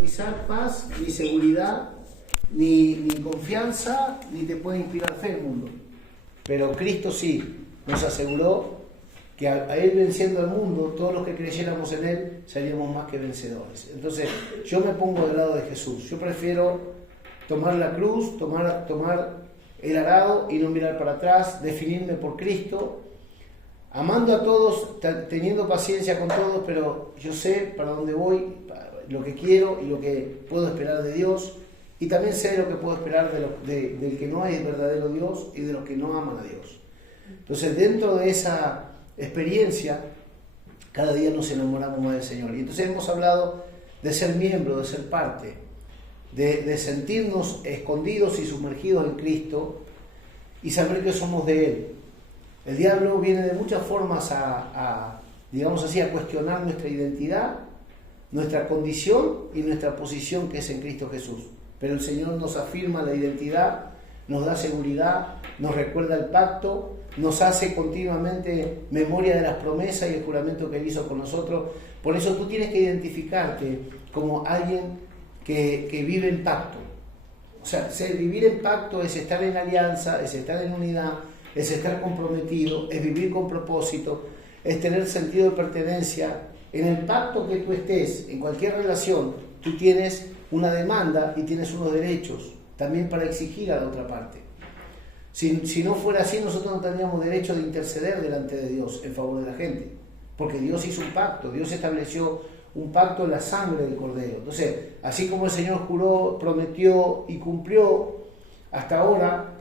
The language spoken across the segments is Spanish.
garantizar paz, ni seguridad, ni confianza, ni te puede inspirar fe el mundo. Pero Cristo sí nos aseguró que a Él venciendo al mundo, todos los que creyéramos en Él seríamos más que vencedores. Entonces, yo me pongo del lado de Jesús. Yo prefiero tomar la cruz, tomar el arado y no mirar para atrás, definirme por Cristo, amando a todos, teniendo paciencia con todos, pero yo sé para dónde voy, lo que quiero y lo que puedo esperar de Dios, y también sé lo que puedo esperar del que no es verdadero Dios y de los que no aman a Dios. Entonces, dentro de esa experiencia, cada día nos enamoramos más del Señor. Y entonces hemos hablado de ser miembro, de ser parte, de sentirnos escondidos y sumergidos en Cristo y saber que somos de Él. El diablo viene de muchas formas digamos así, a cuestionar nuestra identidad, nuestra condición y nuestra posición que es en Cristo Jesús. Pero el Señor nos afirma la identidad, nos da seguridad, nos recuerda el pacto, nos hace continuamente memoria de las promesas y el juramento que Él hizo con nosotros. Por eso tú tienes que identificarte como alguien que vive en pacto. O sea, vivir en pacto es estar en alianza, es estar en unidad, es estar comprometido, es vivir con propósito, es tener sentido de pertenencia. En el pacto que tú estés, en cualquier relación, tú tienes una demanda y tienes unos derechos también para exigir a la otra parte. Si no fuera así, nosotros no tendríamos derecho de interceder delante de Dios en favor de la gente, porque Dios hizo un pacto, Dios estableció un pacto en la sangre del Cordero. Entonces, así como el Señor juró, prometió y cumplió hasta ahora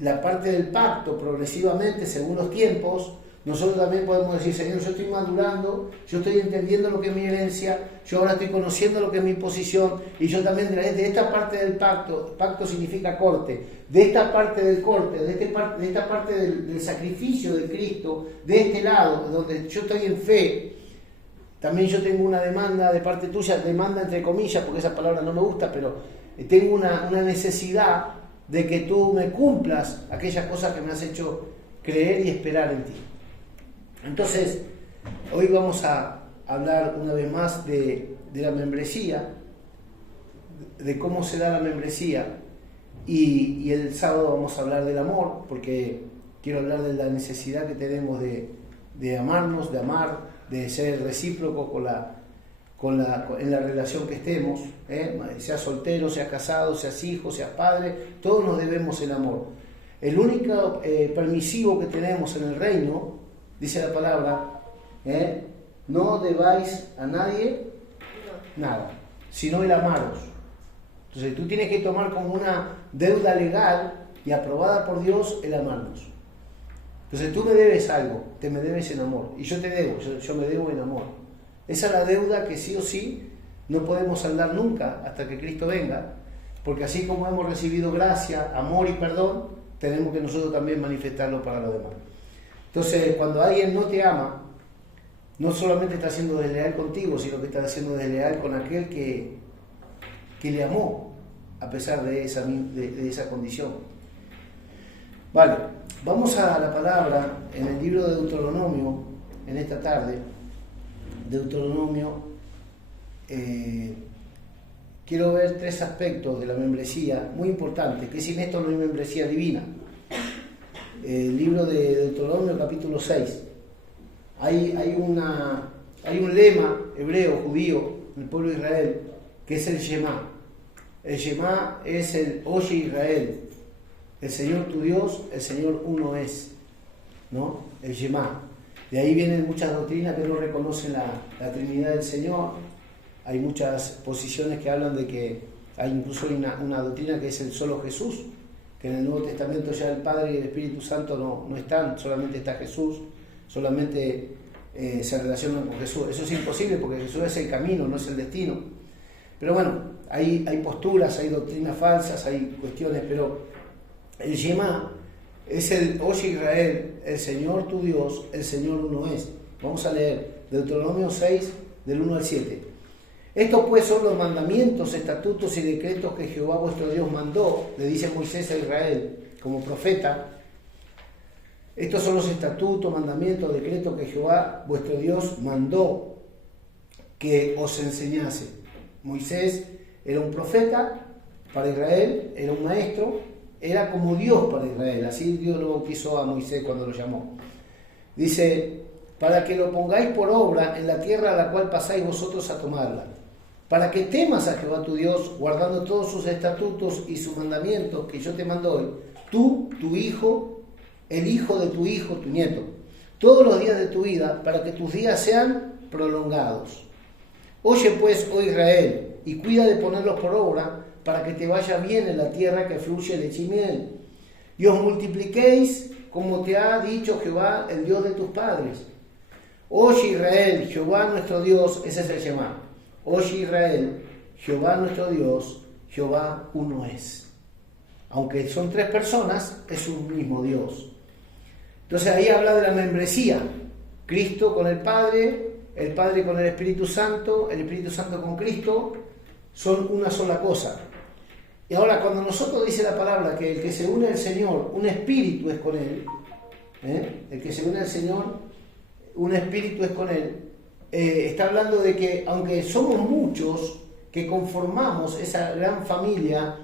la parte del pacto progresivamente según los tiempos, nosotros también podemos decir: Señor, yo estoy madurando, yo estoy entendiendo lo que es mi herencia, yo ahora estoy conociendo lo que es mi posición, y yo también de esta parte del pacto significa corte, de esta parte del corte, de esta parte del sacrificio de Cristo, de este lado, donde yo estoy en fe, también yo tengo una demanda de parte tuya, demanda entre comillas, porque esa palabra no me gusta, pero tengo una necesidad de que tú me cumplas aquellas cosas que me has hecho creer y esperar en ti. Entonces, hoy vamos a hablar una vez más de la membresía, de cómo se da la membresía, y el sábado vamos a hablar del amor, porque quiero hablar de la necesidad que tenemos de amarnos, de amar, de ser recíprocos en la relación que estemos, seas soltero, seas casado, seas hijo, seas padre, todos nos debemos el amor. El único permisivo que tenemos en el reino, dice la palabra, no debáis a nadie nada, sino el amaros. Entonces tú tienes que tomar como una deuda legal y aprobada por Dios el amarnos. Entonces tú me debes algo, te me debes en amor, y yo te debo, yo me debo en amor. Esa es la deuda que sí o sí no podemos saldar nunca hasta que Cristo venga, porque así como hemos recibido gracia, amor y perdón, tenemos que nosotros también manifestarlo para los demás. Entonces, cuando alguien no te ama, no solamente está siendo desleal contigo, sino que está siendo desleal con aquel que le amó, a pesar de esa condición. Vale, vamos a la palabra en el libro de Deuteronomio, en esta tarde. Deuteronomio, quiero ver 3 aspectos de la membresía muy importantes, que sin esto no hay membresía divina. El libro de Deuteronomio, capítulo 6. Hay un lema hebreo, judío, del pueblo de Israel, que es el Shema. El Shema es el Oye Israel, el Señor tu Dios, el Señor uno es, ¿no? El Shema. De ahí vienen muchas doctrinas que no reconocen la Trinidad del Señor. Hay muchas posiciones que hablan de que hay incluso una doctrina que es el solo Jesús, que en el Nuevo Testamento ya el Padre y el Espíritu Santo no están, solamente está Jesús, solamente se relacionan con Jesús. Eso es imposible porque Jesús es el camino, no es el destino. Pero bueno, hay posturas, hay doctrinas falsas, hay cuestiones, pero el Shema es el Oye Israel, el Señor tu Dios, el Señor uno es. Vamos a leer Deuteronomio 6, del 1 al 7. Estos pues son los mandamientos, estatutos y decretos que Jehová vuestro Dios mandó, le dice Moisés a Israel como profeta. Estos son los estatutos, mandamientos, decretos que Jehová vuestro Dios mandó que os enseñase. Moisés era un profeta para Israel, era un maestro, era como Dios para Israel, así Dios lo bautizó a Moisés cuando lo llamó. Dice, para que lo pongáis por obra en la tierra a la cual pasáis vosotros a tomarla, para que temas a Jehová tu Dios, guardando todos sus estatutos y sus mandamientos que yo te mando hoy, tú, tu hijo, el hijo de tu hijo, tu nieto, todos los días de tu vida, para que tus días sean prolongados. Oye pues, oh Israel, y cuida de ponerlos por obra, para que te vaya bien en la tierra que fluye leche y miel, y os multipliquéis como te ha dicho Jehová, el Dios de tus padres. Oye Israel, Jehová nuestro Dios, ese es el Shema. Oye Israel, Jehová nuestro Dios, Jehová uno es. Aunque son tres personas, es un mismo Dios. Entonces ahí habla de la membresía. Cristo con el Padre con el Espíritu Santo con Cristo, son una sola cosa. Y ahora cuando nosotros dice la palabra que el que se une al Señor, un espíritu es con Él, el que se une al Señor, un espíritu es con Él, está hablando de que aunque somos muchos que conformamos esa gran familia,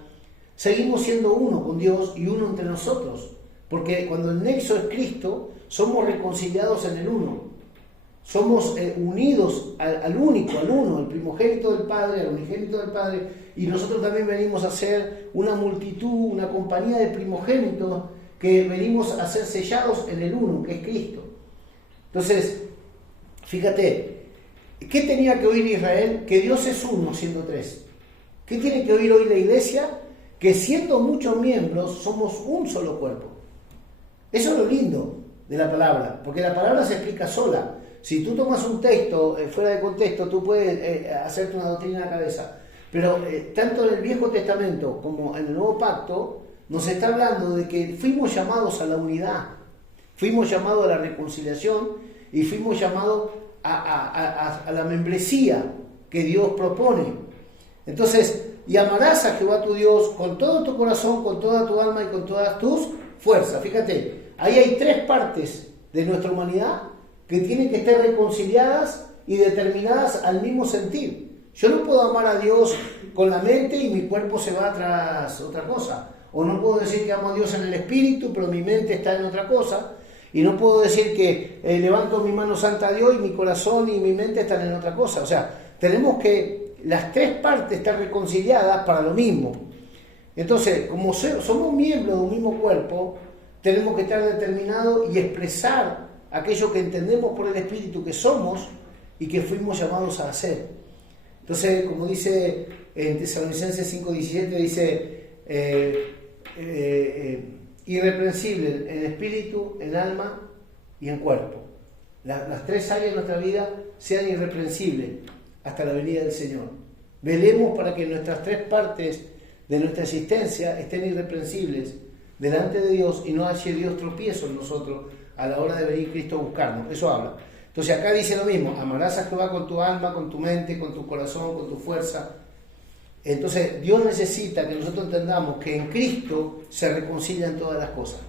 seguimos siendo uno con Dios y uno entre nosotros, porque cuando el nexo es Cristo, somos reconciliados en el uno, somos unidos al único, al uno, al primogénito del Padre, al unigénito del Padre, y nosotros también venimos a ser una multitud, una compañía de primogénitos que venimos a ser sellados en el uno, que es Cristo. Entonces, fíjate, ¿qué tenía que oír Israel? Que Dios es uno, siendo tres. ¿Qué tiene que oír hoy la iglesia? Que siendo muchos miembros, somos un solo cuerpo. Eso es lo lindo de la palabra, porque la palabra se explica sola. Si tú tomas un texto fuera de contexto, tú puedes hacerte una doctrina en la cabeza. Pero tanto en el Viejo Testamento como en el Nuevo Pacto, nos está hablando de que fuimos llamados a la unidad, fuimos llamados a la reconciliación y fuimos llamados a la membresía que Dios propone. Entonces, y amarás a Jehová tu Dios con todo tu corazón, con toda tu alma y con todas tus fuerzas. Fíjate, ahí hay tres partes de nuestra humanidad que tienen que estar reconciliadas y determinadas al mismo sentir. Yo no puedo amar a Dios con la mente y mi cuerpo se va tras otra cosa. O no puedo decir que amo a Dios en el espíritu, pero mi mente está en otra cosa. Y no puedo decir que levanto mi mano santa a Dios y mi corazón y mi mente están en otra cosa. O sea, tenemos que las tres partes estar reconciliadas para lo mismo. Entonces, como somos miembros de un mismo cuerpo, tenemos que estar determinados y expresar aquello que entendemos por el Espíritu que somos y que fuimos llamados a hacer. Entonces, como dice en Tesalonicenses 5:17, dice irreprensible en espíritu, en alma y en cuerpo. Las tres áreas de nuestra vida sean irreprensibles hasta la venida del Señor. Velemos para que nuestras tres partes de nuestra existencia estén irreprensibles delante de Dios y no haya Dios tropiezo en nosotros a la hora de venir Cristo a buscarnos. Eso habla. Entonces acá dice lo mismo, amarás a Jehová con tu alma, con tu mente, con tu corazón, con tu fuerza. Entonces Dios necesita que nosotros entendamos que en Cristo se reconcilian todas las cosas.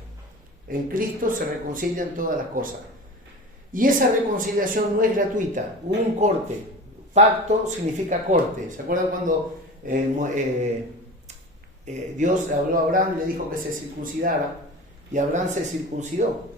En Cristo se reconcilian todas las cosas. Y esa reconciliación no es gratuita, hubo un corte. Pacto significa corte. ¿Se acuerdan cuando Dios habló a Abraham y le dijo que se circuncidara? Y Abraham se circuncidó.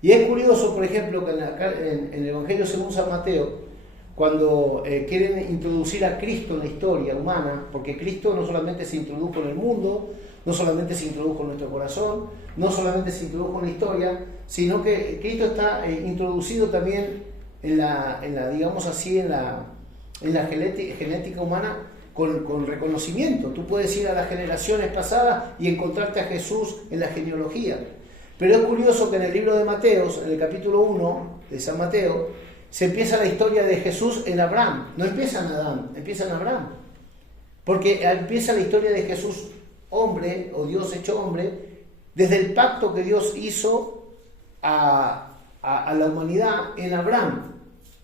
Y es curioso, por ejemplo, que en el Evangelio según San Mateo, cuando quieren introducir a Cristo en la historia humana, porque Cristo no solamente se introdujo en el mundo, no solamente se introdujo en nuestro corazón, no solamente se introdujo en la historia, sino que Cristo está introducido también en la digamos así, en la genética humana con reconocimiento. Tú puedes ir a las generaciones pasadas y encontrarte a Jesús en la genealogía. Pero es curioso que en el libro de Mateos, en el capítulo 1 de San Mateo, se empieza la historia de Jesús en Abraham. No empieza en Adán, empieza en Abraham. Porque empieza la historia de Jesús hombre, o Dios hecho hombre, desde el pacto que Dios hizo a la humanidad en Abraham.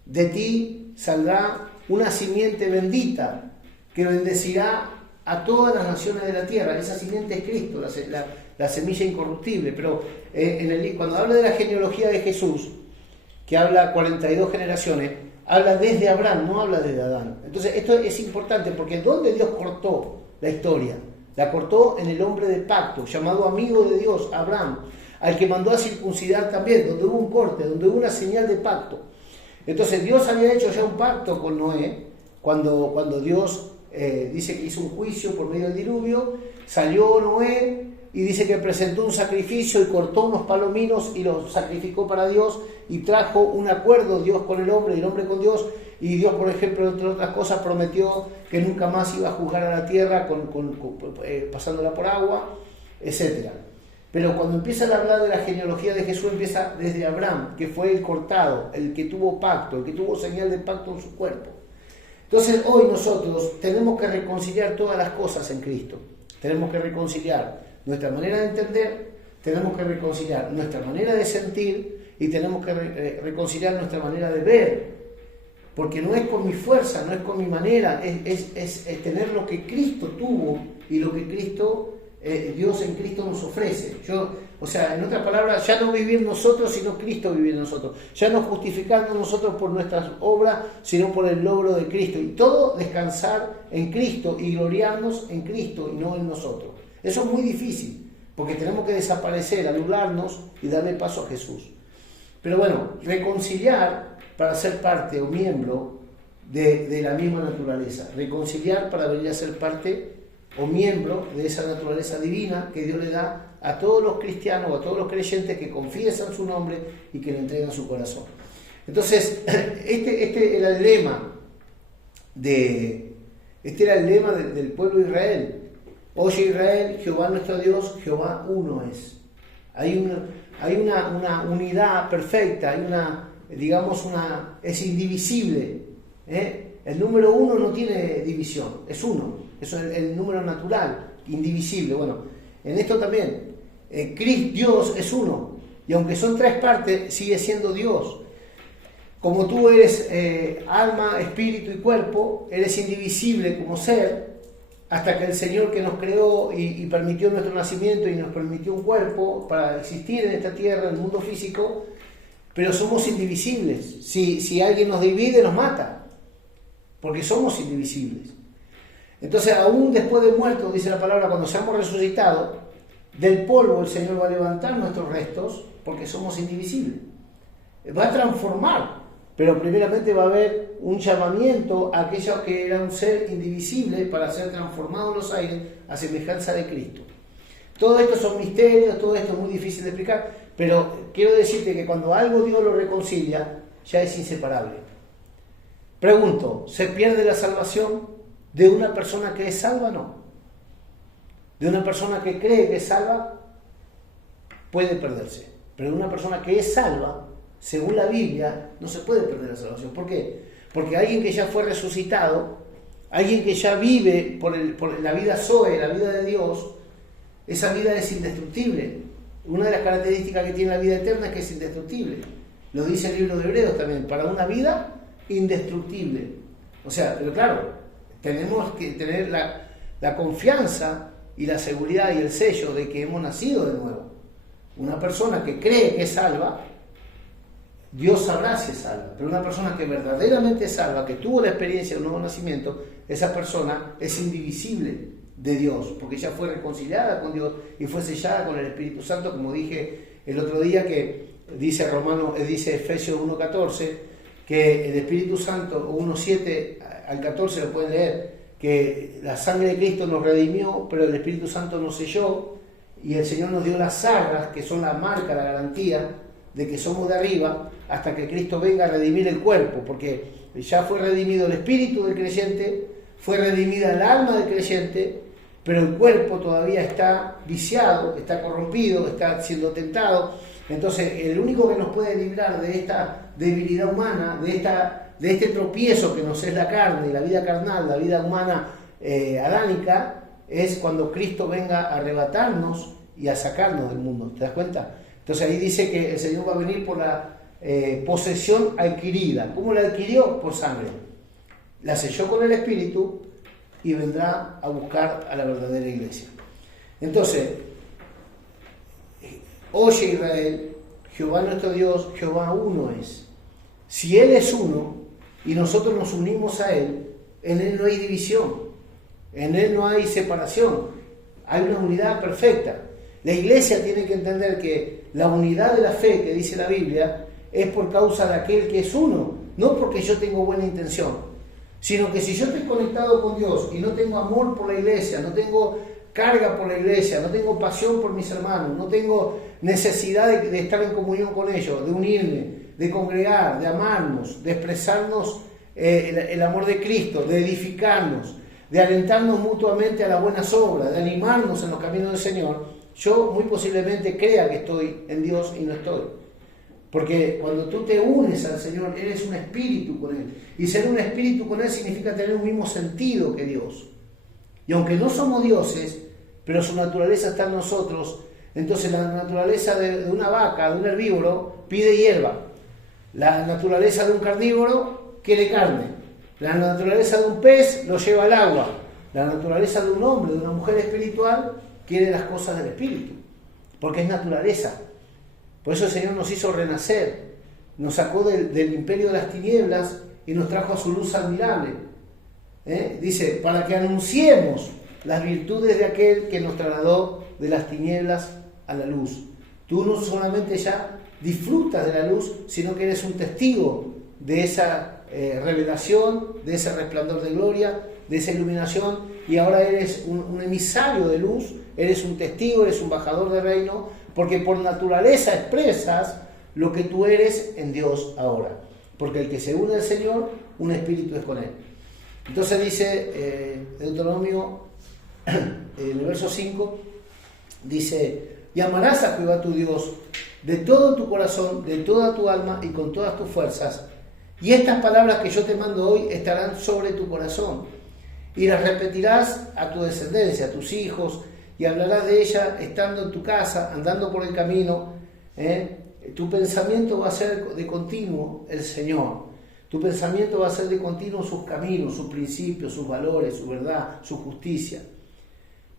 De ti saldrá una simiente bendita que bendecirá a todas las naciones de la tierra. Esa simiente es Cristo, la semilla incorruptible. Pero cuando habla de la genealogía de Jesús, que habla 42 generaciones, habla desde Abraham, no habla desde Adán. Entonces esto es importante porque ¿dónde Dios cortó la historia? La cortó en el hombre de pacto, llamado amigo de Dios, Abraham, al que mandó a circuncidar también, donde hubo un corte, donde hubo una señal de pacto. Entonces Dios había hecho ya un pacto con Noé, cuando Dios dice que hizo un juicio por medio del diluvio, salió Noé y dice que presentó un sacrificio y cortó unos palominos y los sacrificó para Dios y trajo un acuerdo Dios con el hombre y el hombre con Dios, y Dios, por ejemplo, entre otras cosas, prometió que nunca más iba a juzgar a la tierra pasándola por agua, etc. Pero cuando empieza a hablar de la genealogía de Jesús, empieza desde Abraham, que fue el cortado, el que tuvo pacto, el que tuvo señal de pacto en su cuerpo. Entonces hoy nosotros tenemos que reconciliar todas las cosas en Cristo. Tenemos que reconciliar nuestra manera de entender, tenemos que reconciliar nuestra manera de sentir y tenemos que reconciliar nuestra manera de ver. Porque no es con mi fuerza, no es con mi manera, es tener lo que Cristo tuvo y lo que Dios en Cristo nos ofrece. En otras palabras, ya no vivir nosotros, sino Cristo vivir en nosotros. Ya no justificando nosotros por nuestras obras, sino por el logro de Cristo. Y todo descansar en Cristo y gloriarnos en Cristo y no en nosotros. Eso es muy difícil, porque tenemos que desaparecer, anularnos y darle paso a Jesús. Pero bueno, reconciliar para ser parte o miembro de la misma naturaleza. Reconciliar para venir a ser parte o miembro de esa naturaleza divina que Dios le da a todos los cristianos o a todos los creyentes que confiesan su nombre y que le entregan su corazón. Entonces, este era el lema del pueblo de Israel. Oye Israel, Jehová nuestro Dios, Jehová uno es. Hay una unidad perfecta, es indivisible. El número uno no tiene división, es uno. Eso es el número natural, indivisible. Bueno, en esto también, Dios es uno, y aunque son tres partes, sigue siendo Dios. Como tú eres alma, espíritu y cuerpo, eres indivisible como ser, hasta que el Señor que nos creó y permitió nuestro nacimiento y nos permitió un cuerpo para existir en esta tierra, en el mundo físico, pero somos indivisibles. Si alguien nos divide, nos mata, porque somos indivisibles. Entonces, aún después de muertos, dice la palabra, cuando seamos resucitados, del polvo el Señor va a levantar nuestros restos, porque somos indivisibles. Va a transformar, pero primeramente va a haber un llamamiento a aquello que era un ser indivisible para ser transformado en los aires a semejanza de Cristo. Todo esto son misterios, todo esto es muy difícil de explicar, pero quiero decirte que cuando algo Dios lo reconcilia, ya es inseparable. Pregunto, ¿se pierde la salvación de una persona que es salva? No. De una persona que cree que es salva, puede perderse. Pero de una persona que es salva, según la Biblia, no se puede perder la salvación. ¿Por qué? Porque alguien que ya fue resucitado, alguien que ya vive por la vida Zoe, la vida de Dios, esa vida es indestructible. Una de las características que tiene la vida eterna es que es indestructible. Lo dice el libro de Hebreos también, para una vida indestructible. O sea, pero claro, tenemos que tener la confianza y la seguridad y el sello de que hemos nacido de nuevo. Una persona que cree que es salva, Dios sabrá si es salva, pero una persona que verdaderamente es salva, que tuvo la experiencia de un nuevo nacimiento, esa persona es indivisible de Dios, porque ya fue reconciliada con Dios y fue sellada con el Espíritu Santo, como dije el otro día, que dice Efesios 1:14, que el Espíritu Santo, 1:7 al 14 lo pueden leer, que la sangre de Cristo nos redimió, pero el Espíritu Santo nos selló, y el Señor nos dio las arras, que son la marca, la garantía de que somos de arriba, hasta que Cristo venga a redimir el cuerpo, porque ya fue redimido el espíritu del creyente, fue redimida el alma del creyente, pero el cuerpo todavía está viciado, está corrompido, está siendo tentado. Entonces, el único que nos puede librar de esta debilidad humana, de este tropiezo que nos es la carne, la vida carnal, la vida humana adánica, es cuando Cristo venga a arrebatarnos y a sacarnos del mundo. ¿Te das cuenta? Entonces ahí dice que el Señor va a venir por la posesión adquirida. ¿Cómo la adquirió? Por sangre. La selló con el Espíritu y vendrá a buscar a la verdadera iglesia. Entonces, oye Israel, Jehová nuestro Dios, Jehová uno es. Si Él es uno, y nosotros nos unimos a Él, en Él no hay división, en Él no hay separación, hay una unidad perfecta. La iglesia tiene que entender que la unidad de la fe que dice la Biblia es por causa de aquel que es uno, no porque yo tengo buena intención, sino que si yo estoy conectado con Dios y no tengo amor por la iglesia, no tengo carga por la iglesia, no tengo pasión por mis hermanos, no tengo necesidad de estar en comunión con ellos, de unirme, de congregar, de amarnos, de expresarnos el amor de Cristo, de edificarnos, de alentarnos mutuamente a las buenas obras, de animarnos en los caminos del Señor, yo muy posiblemente crea que estoy en Dios y no estoy. Porque cuando tú te unes al Señor, eres un espíritu con Él. Y ser un espíritu con Él significa tener un mismo sentido que Dios. Y aunque no somos dioses, pero su naturaleza está en nosotros, entonces la naturaleza de una vaca, de un herbívoro, pide hierba. La naturaleza de un carnívoro quiere carne. La naturaleza de un pez lo lleva al agua. La naturaleza de un hombre, de una mujer espiritual, quiere las cosas del espíritu. Porque es naturaleza. Por eso el Señor nos hizo renacer. Nos sacó del imperio de las tinieblas y nos trajo a su luz admirable. Dice, para que anunciemos las virtudes de aquel que nos trasladó de las tinieblas a la luz. Tú no solamente ya disfrutas de la luz, sino que eres un testigo de esa revelación, de ese resplandor de gloria, de esa iluminación, y ahora eres un emisario de luz, eres un testigo, eres un embajador del reino, porque por naturaleza expresas lo que tú eres en Dios ahora. Porque el que se une al Señor, un espíritu es con Él. Entonces dice Deuteronomio, en el verso 5, dice, y amarás a Jehová tu Dios de todo tu corazón, de toda tu alma y con todas tus fuerzas. Y estas palabras que yo te mando hoy estarán sobre tu corazón. Y las repetirás a tu descendencia, a tus hijos, y hablarás de ella estando en tu casa, andando por el camino. Tu pensamiento va a ser de continuo el Señor. Tu pensamiento va a ser de continuo sus caminos, sus principios, sus valores, su verdad, su justicia.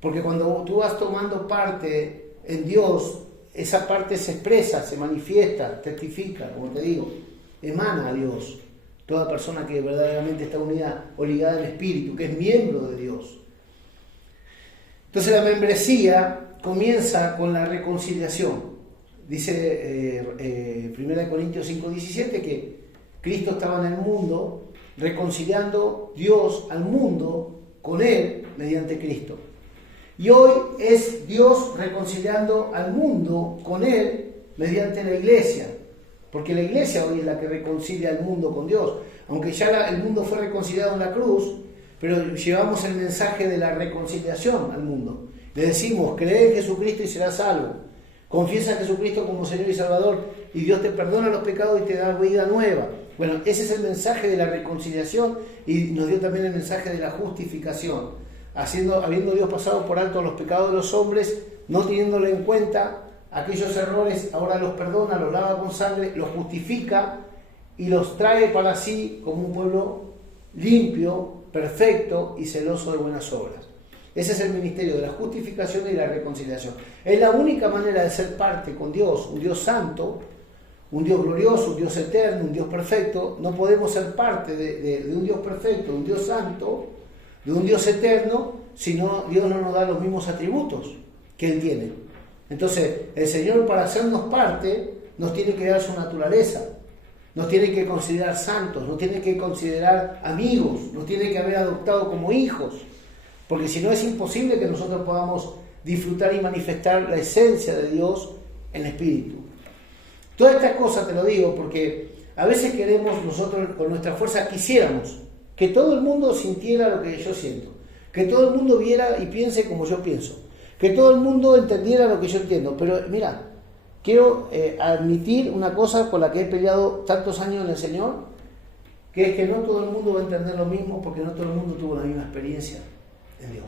Porque cuando tú vas tomando parte en Dios, esa parte se expresa, se manifiesta, testifica, como te digo, emana a Dios. Toda persona que verdaderamente está unida o ligada al Espíritu, que es miembro de Dios. Entonces la membresía comienza con la reconciliación. Dice 1 Corintios 5:17 que Cristo estaba en el mundo reconciliando Dios al mundo con Él mediante Cristo. Y hoy es Dios reconciliando al mundo con Él mediante la iglesia. Porque la iglesia hoy es la que reconcilia al mundo con Dios. Aunque ya el mundo fue reconciliado en la cruz, pero llevamos el mensaje de la reconciliación al mundo. Le decimos, cree en Jesucristo y serás salvo. Confiesa a Jesucristo como Señor y Salvador y Dios te perdona los pecados y te da vida nueva. Bueno, ese es el mensaje de la reconciliación y nos dio también el mensaje de la justificación. Habiendo Dios pasado por alto los pecados de los hombres, no teniéndole en cuenta aquellos errores, ahora los perdona, los lava con sangre, los justifica y los trae para sí como un pueblo limpio, perfecto y celoso de buenas obras. Ese es el ministerio de la justificación y la reconciliación. Es la única manera de ser parte con Dios, un Dios santo, un Dios glorioso, un Dios eterno, un Dios perfecto. No podemos ser parte de un Dios perfecto, de un Dios santo, de un Dios eterno, si no, Dios no nos da los mismos atributos que Él tiene. Entonces, el Señor, para hacernos parte, nos tiene que dar su naturaleza, nos tiene que considerar santos, nos tiene que considerar amigos, nos tiene que haber adoptado como hijos, porque si no es imposible que nosotros podamos disfrutar y manifestar la esencia de Dios en espíritu. Todas estas cosas te lo digo porque a veces queremos nosotros con nuestra fuerza, quisiéramos que todo el mundo sintiera lo que yo siento, que todo el mundo viera y piense como yo pienso, que todo el mundo entendiera lo que yo entiendo. Pero mira, quiero admitir una cosa con la que he peleado tantos años en el Señor, que es que no todo el mundo va a entender lo mismo porque no todo el mundo tuvo la misma experiencia en Dios.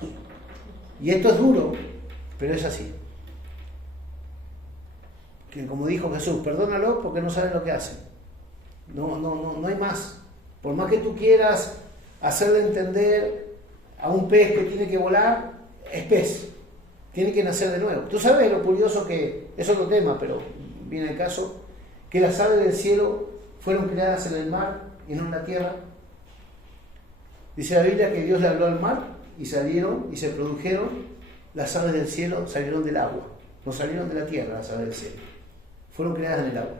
Y esto es duro, pero es así. Que como dijo Jesús, perdónalo porque no saben lo que hacen. No hay más. Por más que tú quieras hacerle entender a un pez que tiene que volar, es pez. Tiene que nacer de nuevo. Tú sabes lo curioso que, es otro tema, pero viene el caso, que las aves del cielo fueron creadas en el mar y no en la tierra. Dice la Biblia que Dios le habló al mar y salieron y se produjeron las aves del cielo, salieron del agua, no salieron de la tierra las aves del cielo, fueron creadas en el agua.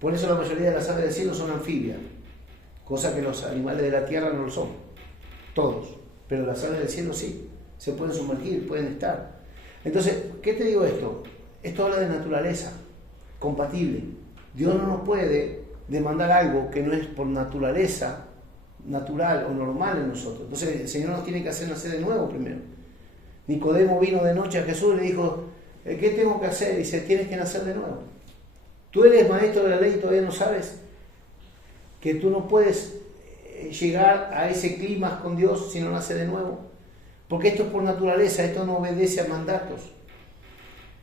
Por eso la mayoría de las aves del cielo son anfibias, cosa que los animales de la tierra no lo son, todos, pero las aves del cielo sí, se pueden sumergir, pueden estar. Entonces, ¿qué te digo esto? Esto habla de naturaleza, compatible. Dios no nos puede demandar algo que no es por naturaleza, natural o normal en nosotros. Entonces el Señor nos tiene que hacer nacer de nuevo primero. Nicodemo vino de noche a Jesús y le dijo, ¿qué tengo que hacer? Y dice, tienes que nacer de nuevo. Tú eres maestro de la ley y todavía no sabes que tú no puedes llegar a ese clima con Dios si no naces de nuevo. Porque esto es por naturaleza, esto no obedece a mandatos.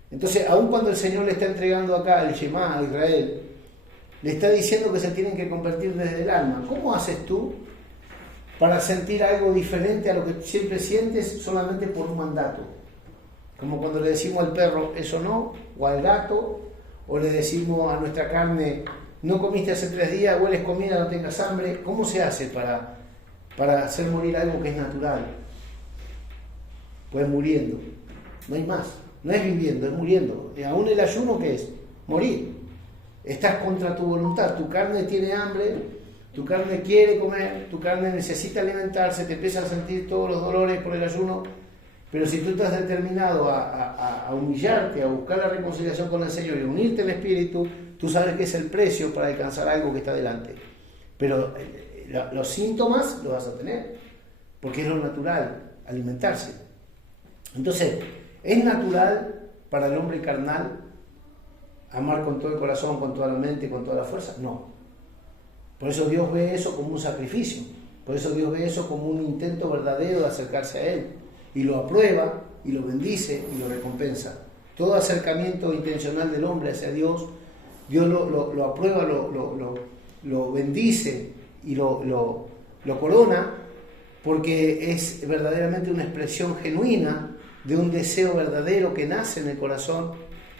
Entonces, aun cuando el Señor le está entregando acá el Shema a Israel, le está diciendo que se tienen que convertir desde el alma. ¿Cómo haces tú para sentir algo diferente a lo que siempre sientes solamente por un mandato? Como cuando le decimos al perro, eso no, o al gato, o le decimos a nuestra carne, no comiste hace 3 días, hueles comida, no tengas hambre. ¿Cómo se hace para hacer morir algo que es natural? Pues muriendo, no hay más. No es viviendo, es muriendo. Y aún el ayuno, ¿qué es? Morir. Estás contra tu voluntad, tu carne tiene hambre, tu carne quiere comer, tu carne necesita alimentarse, te empiezas a sentir todos los dolores por el ayuno, pero si tú estás determinado a humillarte, a buscar la reconciliación con el Señor y unirte al Espíritu, tú sabes que es el precio para alcanzar algo que está delante. Pero los síntomas los vas a tener, porque es lo natural, alimentarse. Entonces, ¿es natural para el hombre carnal amar con todo el corazón, con toda la mente y con toda la fuerza? No. Por eso Dios ve eso como un sacrificio. Por eso Dios ve eso como un intento verdadero de acercarse a Él. Y lo aprueba, y lo bendice, y lo recompensa. Todo acercamiento intencional del hombre hacia Dios, Dios lo aprueba, lo bendice y lo corona, porque es verdaderamente una expresión genuina de un deseo verdadero que nace en el corazón,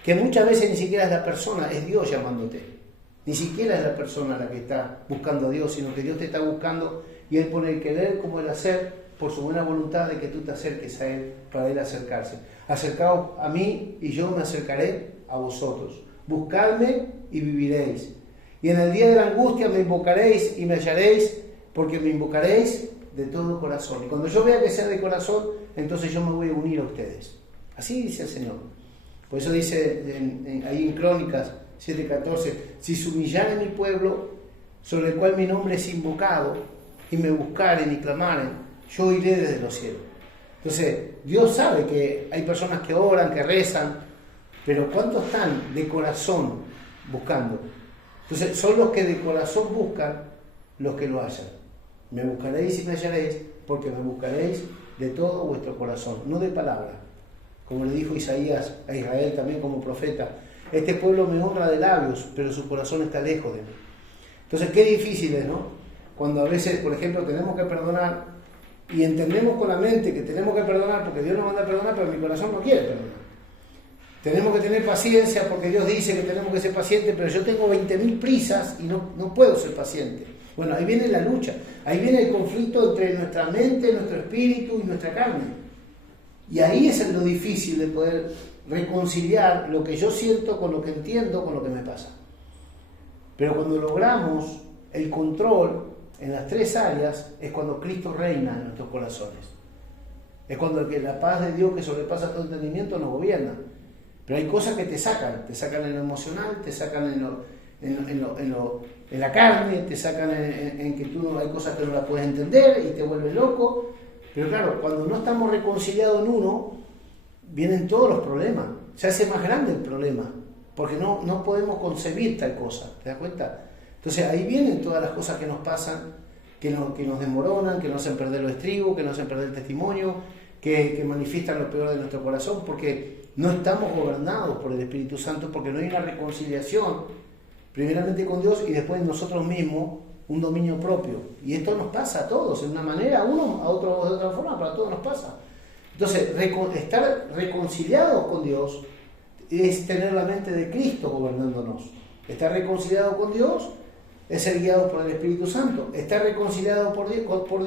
que muchas veces ni siquiera es la persona, es Dios llamándote. Ni siquiera es la persona la que está buscando a Dios, sino que Dios te está buscando y Él pone el querer como el hacer por su buena voluntad de que tú te acerques a Él para Él acercarse. Acercaos a mí y yo me acercaré a vosotros. Buscadme y viviréis. Y en el día de la angustia me invocaréis y me hallaréis, porque me invocaréis de todo corazón. Y cuando yo vea que sea de corazón, entonces yo me voy a unir a ustedes. Así dice el Señor. Por eso dice ahí en Crónicas 7:14, si se humillare mi pueblo, sobre el cual mi nombre es invocado, y me buscaren y clamaren, yo iré desde los cielos. Entonces, Dios sabe que hay personas que oran, que rezan, pero ¿cuántos están de corazón buscando? Entonces, son los que de corazón buscan los que lo hallan. Me buscaréis y me hallaréis, porque me buscaréis de todo vuestro corazón, no de palabra. Como le dijo Isaías a Israel también como profeta, este pueblo me honra de labios, pero su corazón está lejos de mí. Entonces, qué difícil es, ¿no? Cuando a veces, por ejemplo, tenemos que perdonar y entendemos con la mente que tenemos que perdonar porque Dios nos manda a perdonar, pero mi corazón no quiere perdonar. Tenemos que tener paciencia porque Dios dice que tenemos que ser pacientes, pero yo tengo 20.000 prisas y no puedo ser paciente. Bueno, ahí viene la lucha, ahí viene el conflicto entre nuestra mente, nuestro espíritu y nuestra carne. Y ahí es lo difícil de poder reconciliar lo que yo siento con lo que entiendo, con lo que me pasa. Pero cuando logramos el control en las 3 áreas, es cuando Cristo reina en nuestros corazones. Es cuando la paz de Dios que sobrepasa todo entendimiento nos gobierna. Pero hay cosas que te sacan en lo emocional, te sacan en la carne, te sacan en que tú hay cosas que no las puedes entender y te vuelves loco. Pero claro, cuando no estamos reconciliados en uno, vienen todos los problemas. Se hace más grande el problema, porque no podemos concebir tal cosa, ¿te das cuenta? Entonces ahí vienen todas las cosas que nos pasan, que nos desmoronan, que nos hacen perder los estribos, que nos hacen perder el testimonio, que manifiestan lo peor de nuestro corazón, porque no estamos gobernados por el Espíritu Santo, porque no hay una reconciliación, primeramente con Dios y después nosotros mismos, un dominio propio. Y esto nos pasa a todos, en una manera, a uno, a otro de otra forma, pero a todos nos pasa. Entonces, estar reconciliados con Dios es tener la mente de Cristo gobernándonos. Estar reconciliado con Dios es ser guiado por el Espíritu Santo. Estar reconciliado por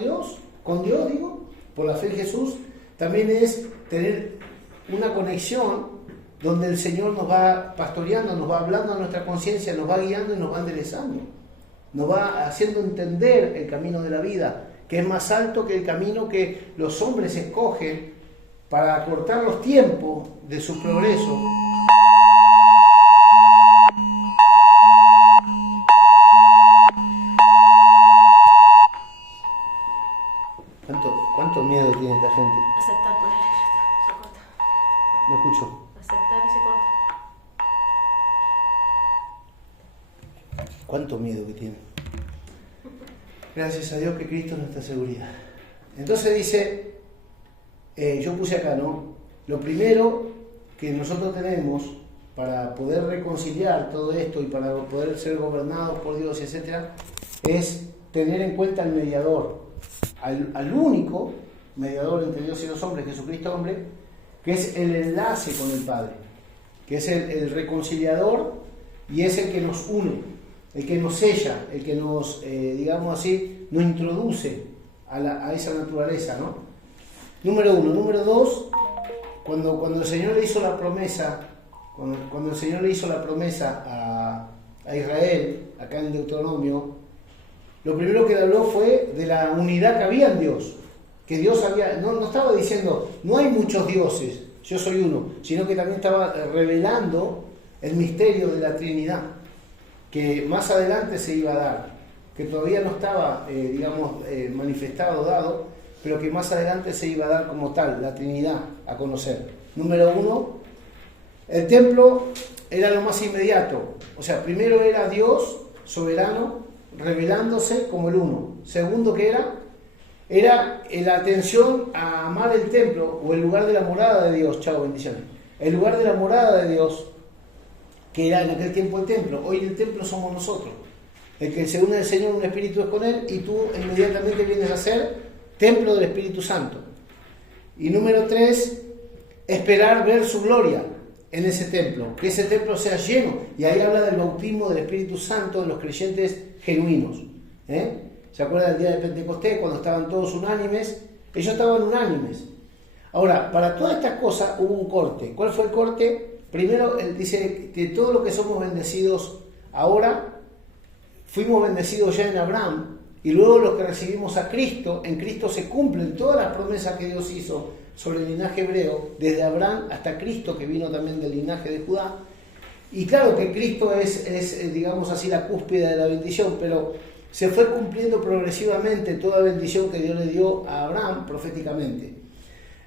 Dios, con Dios digo, por la fe en Jesús, también es tener una conexión donde el Señor nos va pastoreando, nos va hablando a nuestra conciencia, nos va guiando y nos va enderezando. Nos va haciendo entender el camino de la vida, que es más alto que el camino que los hombres escogen para acortar los tiempos de su progreso. ¿Cuánto miedo tiene esta gente? Aceptar por el se corta. No escucho. Aceptar y se corta. ¿Cuánto miedo que tiene? Gracias a Dios que Cristo es nuestra seguridad. Entonces dice, yo puse acá, ¿no? Lo primero que nosotros tenemos para poder reconciliar todo esto y para poder ser gobernados por Dios, etcétera, es tener en cuenta al mediador, al único mediador entre Dios y los hombres, Jesucristo hombre, que es el enlace con el Padre, que es el reconciliador y es el que nos une, el que nos sella, el que nos, digamos así, nos introduce a esa naturaleza, ¿no? Número uno. Número dos, cuando el Señor le hizo la promesa, cuando el Señor le hizo la promesa a Israel, acá en Deuteronomio, lo primero que le habló fue de la unidad que había en Dios, que Dios había, no estaba diciendo, no hay muchos dioses, yo soy uno, sino que también estaba revelando el misterio de la Trinidad, que más adelante se iba a dar, que todavía no estaba, manifestado, dado, pero que más adelante se iba a dar como tal, la Trinidad, a conocer. Número uno, el templo era lo más inmediato, o sea, primero era Dios soberano, revelándose como el uno. Segundo, ¿qué era? Era la atención a amar el templo o el lugar de la morada de Dios. Chao, bendiciones. El lugar de la morada de Dios, que era en aquel tiempo el templo. Hoy el templo somos nosotros. El que se une al Señor, un espíritu es con Él, y tú inmediatamente vienes a ser templo del Espíritu Santo. Y número 3, esperar ver su gloria en ese templo, que ese templo sea lleno. Y ahí habla del bautismo del Espíritu Santo en los creyentes genuinos. ¿Se acuerdan del día de Pentecostés cuando estaban todos unánimes? Ellos estaban unánimes. Ahora, para todas estas cosas hubo un corte. ¿Cuál fue el corte? Primero, él dice que todo lo que somos bendecidos ahora, fuimos bendecidos ya en Abraham, y luego los que recibimos a Cristo, en Cristo se cumplen todas las promesas que Dios hizo sobre el linaje hebreo, desde Abraham hasta Cristo, que vino también del linaje de Judá. Y claro que Cristo es digamos así, la cúspide de la bendición, pero se fue cumpliendo progresivamente toda bendición que Dios le dio a Abraham proféticamente.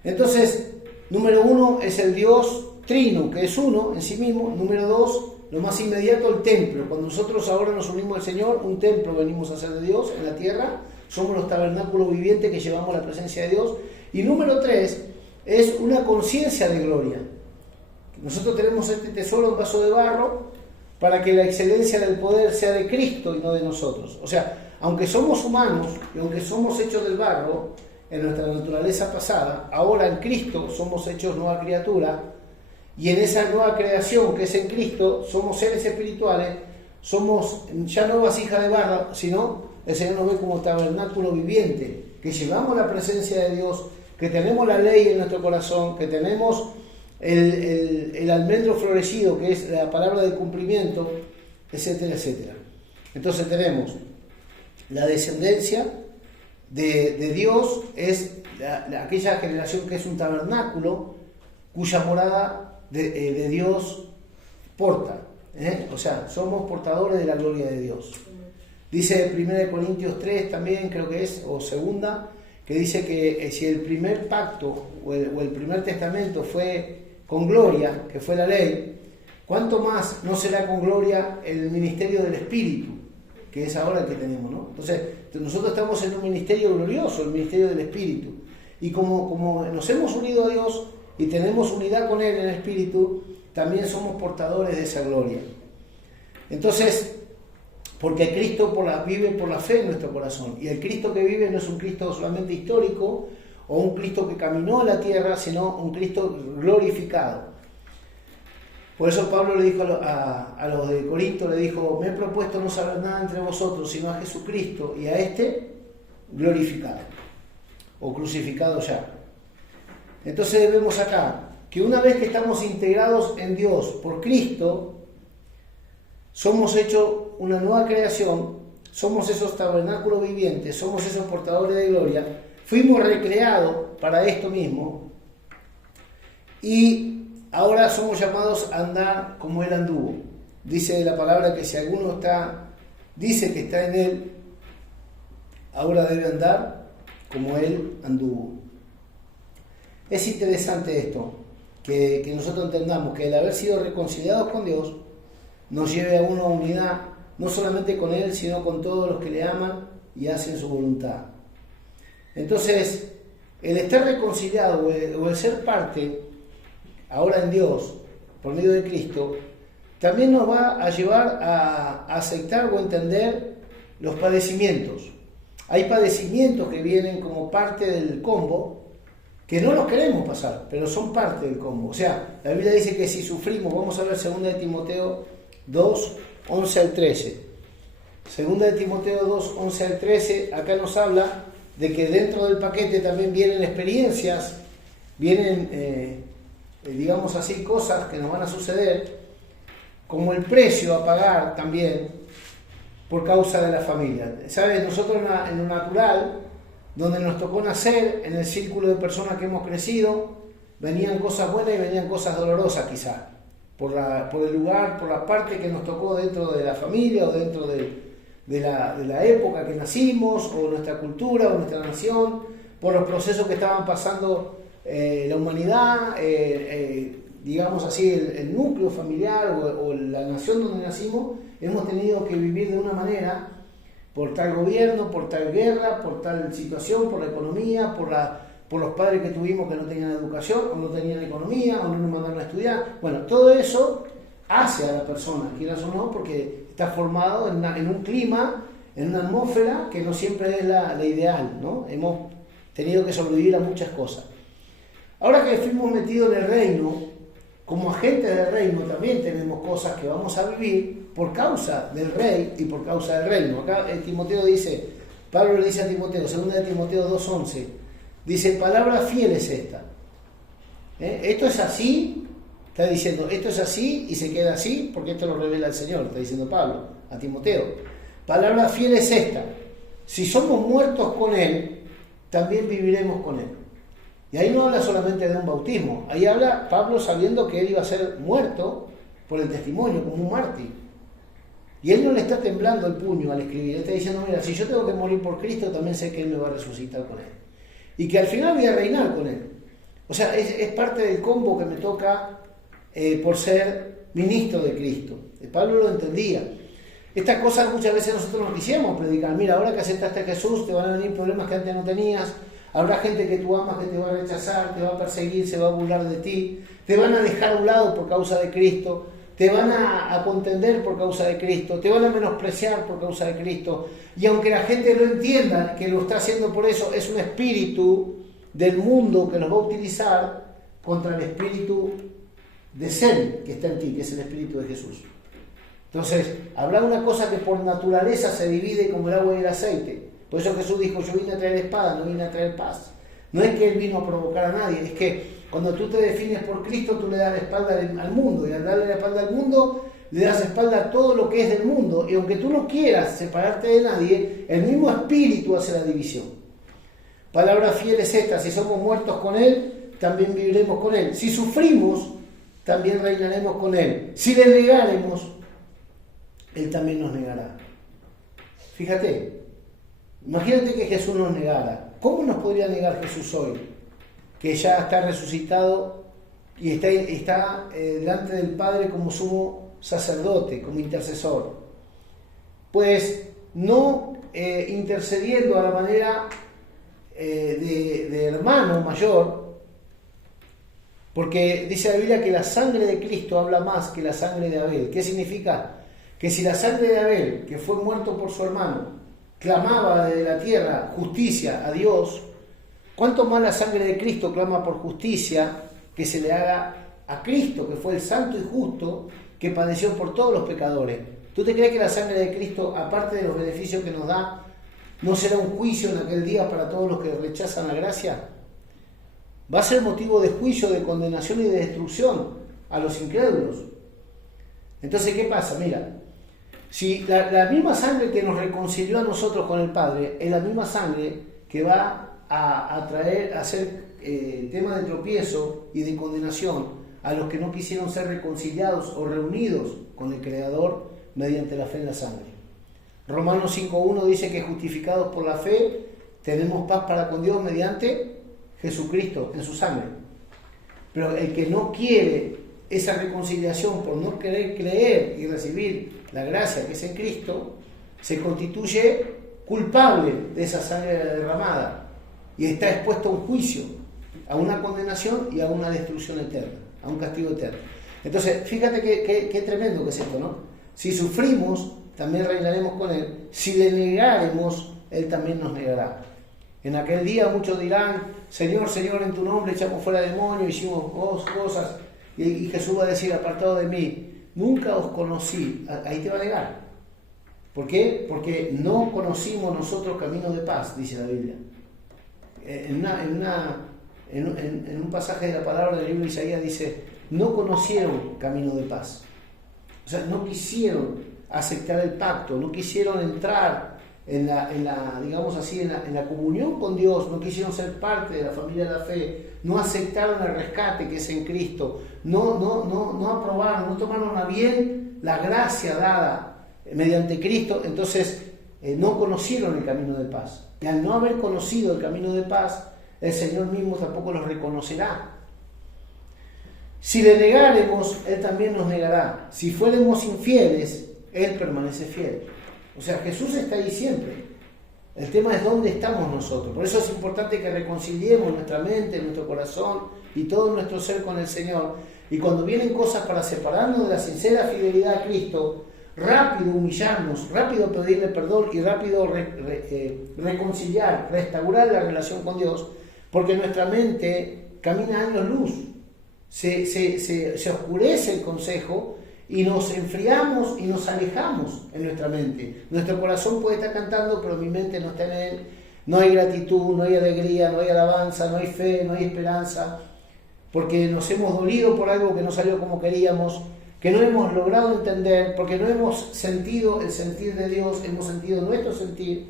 Entonces, número 1 es el Dios trino, que es uno en sí mismo. Número 2, lo más inmediato, el templo. Cuando nosotros ahora nos unimos al Señor, un templo venimos a ser de Dios en la tierra, somos los tabernáculos vivientes que llevamos la presencia de Dios. Y número 3, es una conciencia de gloria. Nosotros tenemos este tesoro en vaso de barro para que la excelencia del poder sea de Cristo y no de nosotros. O sea, aunque somos humanos y aunque somos hechos del barro en nuestra naturaleza pasada, ahora en Cristo somos hechos nueva criatura, y en esa nueva creación que es en Cristo somos seres espirituales, somos ya no vasijas de barro, sino el Señor nos ve como tabernáculo viviente, que llevamos la presencia de Dios, que tenemos la ley en nuestro corazón, que tenemos el almendro florecido, que es la palabra de cumplimiento, etcétera, etcétera. Entonces tenemos la descendencia de Dios, es aquella generación que es un tabernáculo, cuya morada de Dios porta. O sea, somos portadores de la gloria de Dios. Dice 1 Corintios 3 también, creo que es, o segunda, que dice que si el primer pacto o el primer testamento fue con gloria, que fue la ley, ¿cuánto más no será con gloria el ministerio del Espíritu, que es ahora el que tenemos, ¿no? Entonces, nosotros estamos en un ministerio glorioso, el ministerio del Espíritu. Y como nos hemos unido a Dios y tenemos unidad con Él en el Espíritu, también somos portadores de esa gloria. Entonces, porque Cristo vive por la fe en nuestro corazón. Y el Cristo que vive no es un Cristo solamente histórico, o un Cristo que caminó a la tierra, sino un Cristo glorificado. Por eso Pablo le dijo a los de Corinto, le dijo, me he propuesto no saber nada entre vosotros, sino a Jesucristo y a este glorificado o crucificado ya. Entonces vemos acá que una vez que estamos integrados en Dios por Cristo, somos hechos una nueva creación, somos esos tabernáculos vivientes, somos esos portadores de gloria, fuimos recreados para esto mismo y ahora somos llamados a andar como Él anduvo. Dice la palabra que si alguno dice que está en Él, ahora debe andar como Él anduvo. Es interesante esto, que nosotros entendamos que el haber sido reconciliados con Dios nos lleve a una unidad, no solamente con Él, sino con todos los que le aman y hacen su voluntad. Entonces, el estar reconciliado o el ser parte ahora en Dios, por medio de Cristo, también nos va a llevar a aceptar o entender los padecimientos. Hay padecimientos que vienen como parte del combo, que no los queremos pasar, pero son parte del combo. O sea, la Biblia dice que si sufrimos, vamos a ver 2 de Timoteo 2, 11 al 13. 2 de Timoteo 2, 11 al 13, acá nos habla de que dentro del paquete también vienen experiencias, vienen, digamos así, cosas que nos van a suceder, como el precio a pagar también por causa de la familia. ¿Sabes? Nosotros en lo natural, donde nos tocó nacer, en el círculo de personas que hemos crecido, venían cosas buenas y venían cosas dolorosas quizás, por el lugar, por la parte que nos tocó dentro de la familia o dentro de la época que nacimos, o nuestra cultura o nuestra nación, por los procesos que estaban pasando la humanidad, digamos así, el núcleo familiar o la nación donde nacimos, hemos tenido que vivir de una manera por tal gobierno, por tal guerra, por tal situación, por la economía, por los padres que tuvimos que no tenían educación, o no tenían economía, o no nos mandaron a estudiar. Bueno, todo eso hace a la persona, quieras o no, porque está formado en un clima, en una atmósfera que no siempre es la ideal, ¿no? Hemos tenido que sobrevivir a muchas cosas. Ahora que fuimos metidos en el reino, como agentes del reino también tenemos cosas que vamos a vivir por causa del rey y por causa del reino. Acá Timoteo dice, Pablo le dice a Timoteo, 2 de Timoteo 2:11, dice, palabra fiel es esta. Esto es así, está diciendo, esto es así y se queda así porque esto lo revela el Señor, está diciendo Pablo a Timoteo. Palabra fiel es esta, si somos muertos con Él, también viviremos con Él. Y ahí no habla solamente de un bautismo, ahí habla Pablo sabiendo que él iba a ser muerto por el testimonio, como un mártir. Y él no le está temblando el puño al escribir, él está diciendo, mira, si yo tengo que morir por Cristo, también sé que Él me va a resucitar con Él. Y que al final voy a reinar con Él. O sea, es parte del combo que me toca por ser ministro de Cristo. Pablo lo entendía. Estas cosas muchas veces nosotros no quisiéramos predicar. Mira, ahora que aceptaste a Jesús, te van a venir problemas que antes no tenías. Habrá gente que tú amas que te va a rechazar, te va a perseguir, se va a burlar de ti, te van a dejar a un lado por causa de Cristo, te van a contender por causa de Cristo, te van a menospreciar por causa de Cristo. Y aunque la gente no entienda que lo está haciendo por eso, es un espíritu del mundo que los va a utilizar contra el espíritu de ser que está en ti, que es el espíritu de Jesús. Entonces, habrá una cosa que por naturaleza se divide como el agua y el aceite. Por eso Jesús dijo, yo vine a traer espada, no vine a traer paz. No es que Él vino a provocar a nadie, es que cuando tú te defines por Cristo, tú le das la espalda al mundo, y al darle la espalda al mundo, le das espalda a todo lo que es del mundo, y aunque tú no quieras separarte de nadie, el mismo espíritu hace la división. Palabra fiel es esta, si somos muertos con Él, también viviremos con Él. Si sufrimos, también reinaremos con Él. Si le negáremos, Él también nos negará. Fíjate. Imagínate que Jesús nos negara. ¿Cómo nos podría negar Jesús hoy? Que ya está resucitado y está delante del Padre como sumo sacerdote, como intercesor. Pues no intercediendo a la manera de hermano mayor, porque dice la Biblia que la sangre de Cristo habla más que la sangre de Abel. ¿Qué significa? Que si la sangre de Abel, que fue muerto por su hermano, clamaba desde la tierra justicia a Dios, ¿cuánto más la sangre de Cristo clama por justicia que se le haga a Cristo, que fue el santo y justo, que padeció por todos los pecadores. ¿Tú te crees que la sangre de Cristo, aparte de los beneficios que nos da, no será un juicio en aquel día para todos los que rechazan la gracia? Va a ser motivo de juicio, de condenación y de destrucción a los incrédulos. Entonces, ¿qué pasa? Mira, si la misma sangre que nos reconcilió a nosotros con el Padre es la misma sangre que va a traer, a ser tema de tropiezo y de condenación a los que no quisieron ser reconciliados o reunidos con el Creador mediante la fe en la sangre. Romanos 5.1 dice que justificados por la fe tenemos paz para con Dios mediante Jesucristo en su sangre. Pero el que no quiere esa reconciliación por no querer creer y recibir la gracia que es en Cristo, se constituye culpable de esa sangre derramada y está expuesto a un juicio, a una condenación y a una destrucción eterna, a un castigo eterno. Entonces, fíjate qué tremendo que es esto, ¿no? Si sufrimos, también reinaremos con Él. Si le negaremos, Él también nos negará. En aquel día muchos dirán, Señor, Señor, en tu nombre echamos fuera demonios, hicimos cosas. Y Jesús va a decir, apartado de mí, nunca os conocí. Ahí te va a negar. ¿Por qué? Porque no conocimos nosotros camino de paz, dice la Biblia. En un pasaje de la palabra del libro de Isaías dice, no conocieron camino de paz. O sea, no quisieron aceptar el pacto, no quisieron entrar en la digamos así, en la comunión con Dios, no quisieron ser parte de la familia de la fe, no aceptaron el rescate que es en Cristo, no aprobaron, no tomaron a bien la gracia dada mediante Cristo, entonces no conocieron el camino de paz. Y al no haber conocido el camino de paz, el Señor mismo tampoco los reconocerá. Si le negaremos, Él también nos negará. Si fuéramos infieles, Él permanece fiel. O sea, Jesús está ahí siempre. El tema es dónde estamos nosotros. Por eso es importante que reconciliemos nuestra mente, nuestro corazón y todo nuestro ser con el Señor. Y cuando vienen cosas para separarnos de la sincera fidelidad a Cristo, rápido humillarnos, rápido pedirle perdón y rápido reconciliar, restaurar la relación con Dios, porque nuestra mente camina años luz. Se oscurece el consejo y nos enfriamos y nos alejamos en nuestra mente. Nuestro corazón puede estar cantando, pero mi mente no está en Él. No hay gratitud, no hay alegría, no hay alabanza, no hay fe, no hay esperanza, porque nos hemos dolido por algo que no salió como queríamos, que no hemos logrado entender, porque no hemos sentido el sentir de Dios, hemos sentido nuestro sentir.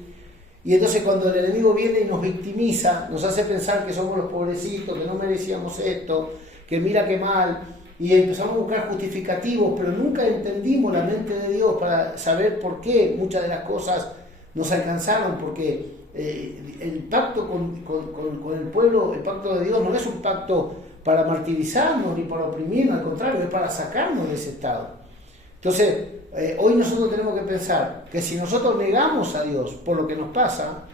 Y entonces cuando el enemigo viene y nos victimiza, nos hace pensar que somos los pobrecitos, que no merecíamos esto, que mira qué mal, y empezamos a buscar justificativos, pero nunca entendimos la mente de Dios para saber por qué muchas de las cosas nos alcanzaron, porque el pacto con el pueblo, el pacto de Dios no es un pacto para martirizarnos ni para oprimirnos, al contrario, es para sacarnos de ese estado. Entonces, hoy nosotros tenemos que pensar que si nosotros negamos a Dios por lo que nos pasa,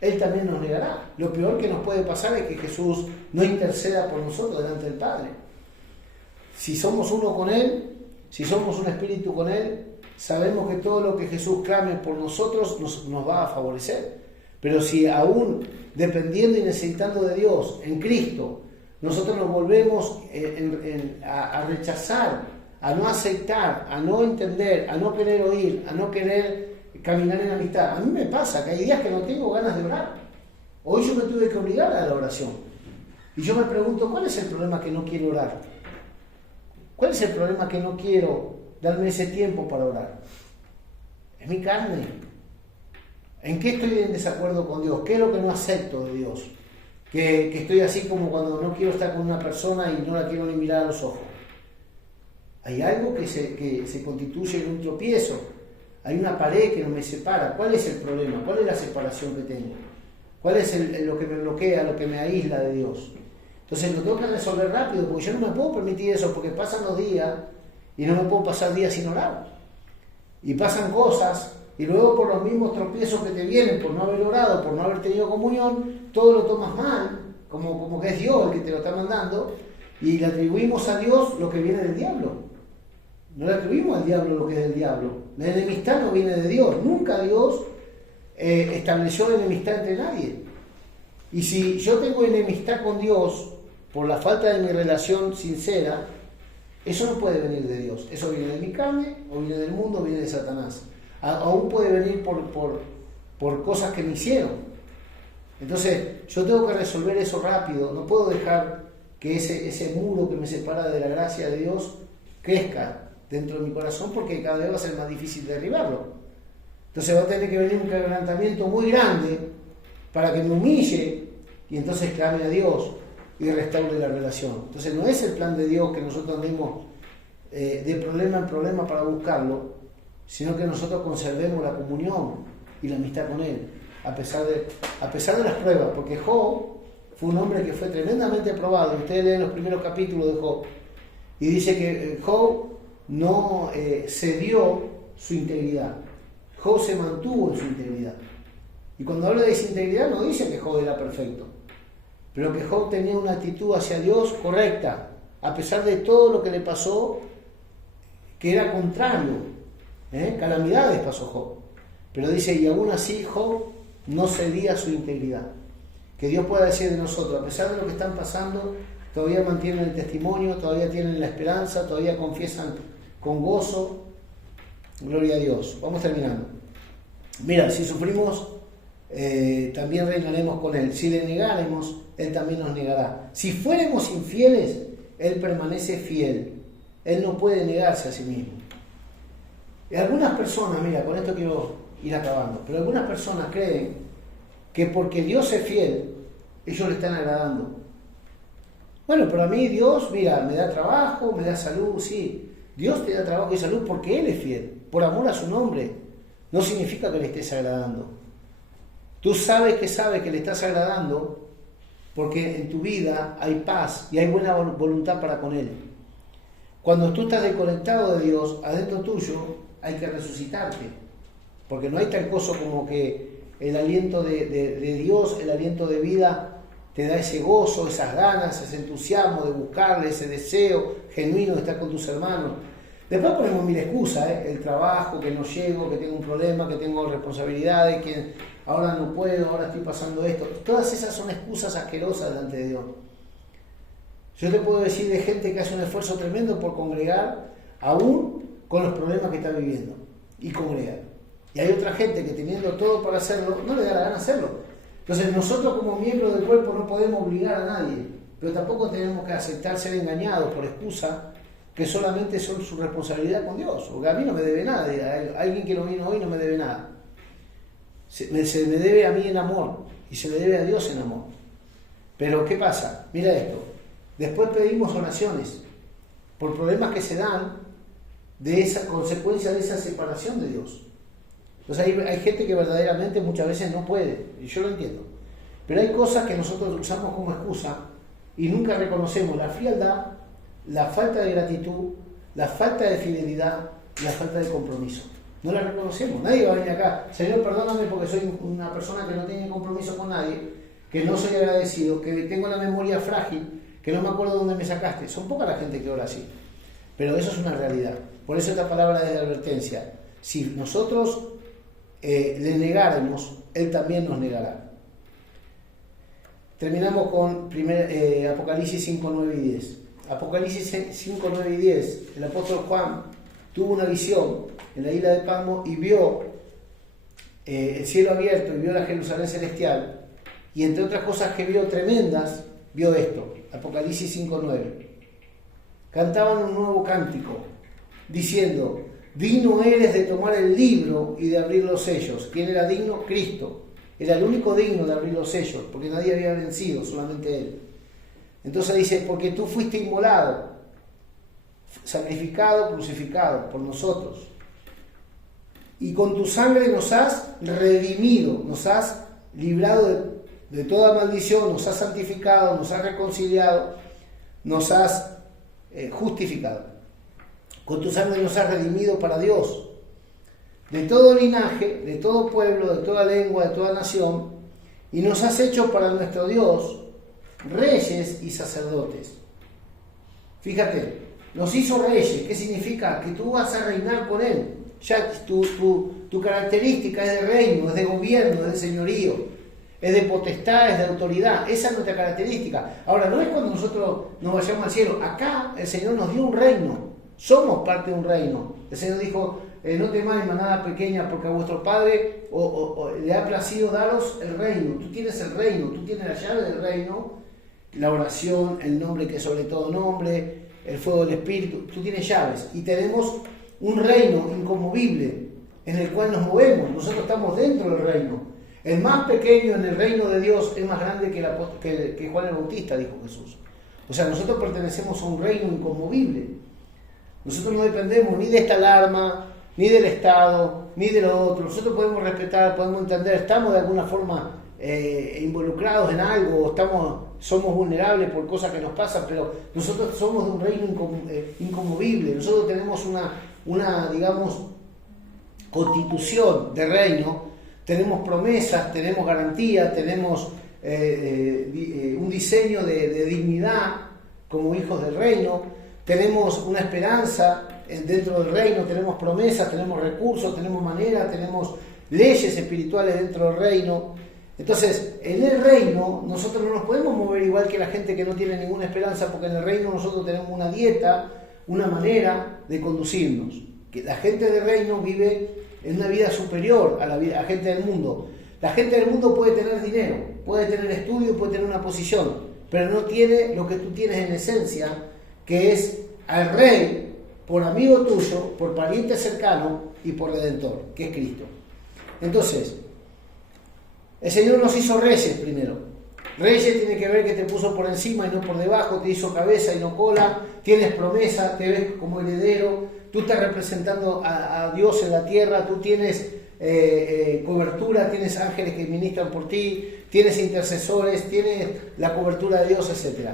Él también nos negará. Lo peor que nos puede pasar es que Jesús no interceda por nosotros delante del Padre. Si somos uno con Él, si somos un espíritu con Él, sabemos que todo lo que Jesús clame por nosotros nos va a favorecer. Pero si aún dependiendo y necesitando de Dios en Cristo, nosotros nos volvemos a rechazar, a no aceptar, a no entender, a no querer oír, a no querer caminar en amistad. A mí me pasa que hay días que no tengo ganas de orar. Hoy yo me tuve que obligar a la oración. Y yo me pregunto, ¿cuál es el problema que no quiero orar? ¿Cuál es el problema que no quiero darme ese tiempo para orar? Es mi carne. ¿En qué estoy en desacuerdo con Dios? ¿Qué es lo que no acepto de Dios? Que estoy así como cuando no quiero estar con una persona y no la quiero ni mirar a los ojos. Hay algo que se constituye en un tropiezo. Hay una pared que no me separa. ¿Cuál es el problema? ¿Cuál es la separación que tengo? ¿Cuál es lo que me bloquea, lo que me aísla de Dios? Entonces lo tengo que resolver rápido, porque yo no me puedo permitir eso, porque pasan los días y no me puedo pasar días sin orar. Y pasan cosas, y luego por los mismos tropiezos que te vienen, por no haber orado, por no haber tenido comunión, todo lo tomas mal, como que es Dios el que te lo está mandando, y le atribuimos a Dios lo que viene del diablo. No le atribuimos al diablo lo que es del diablo. La enemistad no viene de Dios. Nunca Dios estableció enemistad entre nadie. Y si yo tengo enemistad con Dios por la falta de mi relación sincera, Eso no puede venir de Dios. Eso viene de mi carne, o viene del mundo, o viene de Satanás. Aún puede venir por cosas que me hicieron. Entonces, yo tengo que resolver eso rápido. No puedo dejar que ese muro que me separa de la gracia de Dios crezca dentro de mi corazón, porque cada vez va a ser más difícil derribarlo. Entonces va a tener que venir un quebrantamiento muy grande para que me humille y entonces clame a Dios y restaure la relación. Entonces no es el plan de Dios que nosotros andemos de problema en problema para buscarlo, sino que nosotros conservemos la comunión y la amistad con Él, a pesar de las pruebas, porque Job fue un hombre que fue tremendamente probado. Ustedes leen los primeros capítulos de Job y dice que Job no cedió su integridad. Job se mantuvo en su integridad. Y cuando habla de esa integridad no dice que Job era perfecto, pero que Job tenía una actitud hacia Dios correcta, a pesar de todo lo que le pasó, que era contrario. Calamidades pasó Job. Pero dice, y aún así Job no cedía su integridad. Que Dios pueda decir de nosotros, a pesar de lo que están pasando, todavía mantienen el testimonio, todavía tienen la esperanza, todavía confiesan con gozo. Gloria a Dios. Vamos terminando. Mira, si sufrimos, también reinaremos con Él. Si le negáremos, Él también nos negará. Si fuéramos infieles, Él permanece fiel. Él no puede negarse a sí mismo. Y algunas personas, mira, con esto quiero ir acabando, pero algunas personas creen que porque Dios es fiel, ellos le están agradando. Bueno, pero a mí Dios, mira, me da trabajo, me da salud, sí. Dios te da trabajo y salud porque Él es fiel, por amor a su nombre. No significa que le estés agradando. Tú sabes que le estás agradando porque en tu vida hay paz y hay buena voluntad para con Él. Cuando tú estás desconectado de Dios, adentro tuyo hay que resucitarte, porque no hay tal cosa como que el aliento de Dios, el aliento de vida, te da ese gozo, esas ganas, ese entusiasmo de buscarle, ese deseo genuino de estar con tus hermanos. Después ponemos mil excusas, el trabajo, que no llego, que tengo un problema, que tengo responsabilidades, que ahora no puedo, ahora estoy pasando esto. Todas esas son excusas asquerosas delante de Dios. Yo te puedo decir de gente que hace un esfuerzo tremendo por congregar, aún con los problemas que está viviendo, y congregar. Y hay otra gente que teniendo todo para hacerlo, no le da la gana hacerlo. Entonces nosotros como miembros del cuerpo no podemos obligar a nadie, pero tampoco tenemos que aceptar ser engañados por excusa que solamente son su responsabilidad con Dios, porque a mí no me debe nada, alguien que no vino hoy no me debe nada. Se me debe a mí en amor, y se le debe a Dios en amor. Pero ¿qué pasa? Mira esto, después pedimos oraciones por problemas que se dan de esa consecuencia de esa separación de Dios. Entonces hay gente que verdaderamente muchas veces no puede, y yo lo entiendo, pero hay cosas que nosotros usamos como excusa y nunca reconocemos la frialdad, la falta de gratitud, la falta de fidelidad, la falta de compromiso. No la reconocemos. Nadie va a venir acá, Señor, perdóname porque soy una persona que no tiene compromiso con nadie, que no soy agradecido, que tengo la memoria frágil, que no me acuerdo dónde me sacaste. Son poca la gente que ora así, pero eso es una realidad. Por eso esta palabra es de advertencia. Si nosotros le negáramos, Él también nos negará. Terminamos con Apocalipsis 5, 9 y 10. Apocalipsis 5, 9 y 10. El apóstol Juan tuvo una visión en la isla de Patmos y vio el cielo abierto y vio la Jerusalén celestial, y entre otras cosas que vio tremendas, vio esto. Apocalipsis 5, 9. Cantaban un nuevo cántico diciendo: digno eres de tomar el libro y de abrir los sellos. ¿Quién era digno? Cristo. Era el único digno de abrir los sellos, porque nadie había vencido, solamente Él. Entonces dice, porque tú fuiste inmolado, sacrificado, crucificado por nosotros, y con tu sangre nos has redimido, nos has librado de toda maldición, nos has santificado, nos has reconciliado, nos has justificado. Con tu sangre nos has redimido para Dios, de todo linaje, de todo pueblo, de toda lengua, de toda nación, y nos has hecho para nuestro Dios reyes y sacerdotes. Fíjate, nos hizo reyes. ¿Qué significa? Que tú vas a reinar con Él. Ya tu característica es de reino, es de gobierno, es de señorío. es de potestad, es de autoridad. Esa es nuestra característica. Ahora, no es cuando nosotros nos vayamos al cielo. Acá el Señor nos dio un reino. Somos parte de un reino. El Señor dijo, no temáis manada pequeña, porque a vuestro Padre le ha placido daros el reino. Tú tienes el reino, tú tienes la llave del reino, la oración, el nombre que es sobre todo nombre, el fuego del Espíritu. Tú tienes llaves. Y tenemos un reino inconmovible en el cual nos movemos. Nosotros estamos dentro del reino. El más pequeño en el reino de Dios es más grande que Juan el Bautista, dijo Jesús. O sea, nosotros pertenecemos a un reino inconmovible. Nosotros no dependemos ni de esta alarma, ni del Estado, ni de lo otro. Nosotros podemos respetar, podemos entender, estamos de alguna forma involucrados en algo, somos vulnerables por cosas que nos pasan, pero nosotros somos de un reino inconmovible. Nosotros tenemos una digamos, constitución de reino. Tenemos promesas, tenemos garantías, tenemos un diseño de dignidad como hijos del reino, tenemos una esperanza dentro del reino, tenemos promesas, tenemos recursos, tenemos manera, tenemos leyes espirituales dentro del reino. Entonces, en el reino nosotros no nos podemos mover igual que la gente que no tiene ninguna esperanza, porque en el reino nosotros tenemos una dieta, una manera de conducirnos. Que la gente del reino vive en una vida superior a la gente del mundo. La gente del mundo puede tener dinero, puede tener estudio, puede tener una posición, pero no tiene lo que tú tienes en esencia, que es al Rey, por amigo tuyo, por pariente cercano y por Redentor, que es Cristo. Entonces, el Señor nos hizo reyes primero. Reyes tiene que ver que te puso por encima y no por debajo, te hizo cabeza y no cola, tienes promesa, te ves como heredero, tú estás representando a Dios en la tierra, tú tienes cobertura, tienes ángeles que ministran por ti, tienes intercesores, tienes la cobertura de Dios, etc.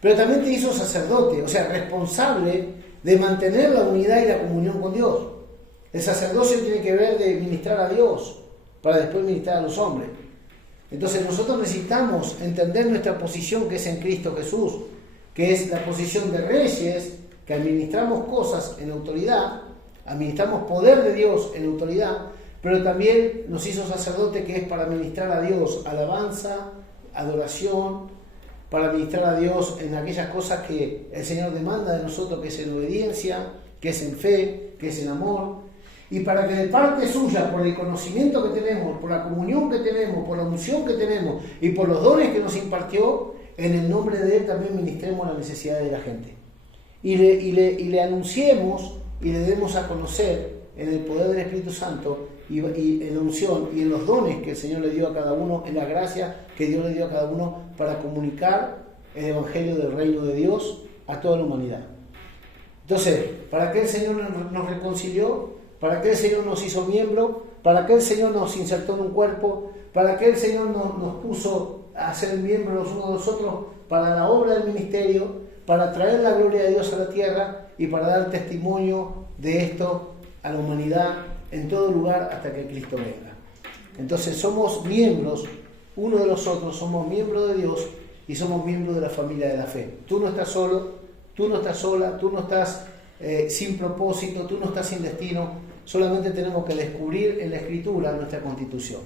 Pero también te hizo sacerdote, o sea, responsable de mantener la unidad y la comunión con Dios. El sacerdocio tiene que ver de ministrar a Dios para después ministrar a los hombres. Entonces nosotros necesitamos entender nuestra posición que es en Cristo Jesús, que es la posición de reyes, que administramos cosas en autoridad, administramos poder de Dios en autoridad, pero también nos hizo sacerdote, que es para ministrar a Dios alabanza, adoración, para ministrar a Dios en aquellas cosas que el Señor demanda de nosotros, que es en obediencia, que es en fe, que es en amor, y para que de parte suya, por el conocimiento que tenemos, por la comunión que tenemos, por la unción que tenemos y por los dones que nos impartió, en el nombre de Él también ministremos las necesidades de la gente. Y le anunciemos y le demos a conocer en el poder del Espíritu Santo y en la unción y en los dones que el Señor le dio a cada uno, en la gracia que Dios le dio a cada uno para comunicar el Evangelio del Reino de Dios a toda la humanidad. Entonces, ¿para qué el Señor nos reconcilió? ¿Para qué el Señor nos hizo miembro? ¿Para qué el Señor nos insertó en un cuerpo? ¿Para qué el Señor nos puso a ser miembros los unos de los otros? Para la obra del ministerio, para traer la gloria de Dios a la tierra y para dar testimonio de esto a la humanidad en todo lugar hasta que Cristo venga. Entonces somos miembros uno de los otros, somos miembros de Dios y somos miembros de la familia de la fe. Tú no estás solo, tú no estás sola, tú no estás sin propósito, tú no estás sin destino, solamente tenemos que descubrir en la Escritura nuestra constitución.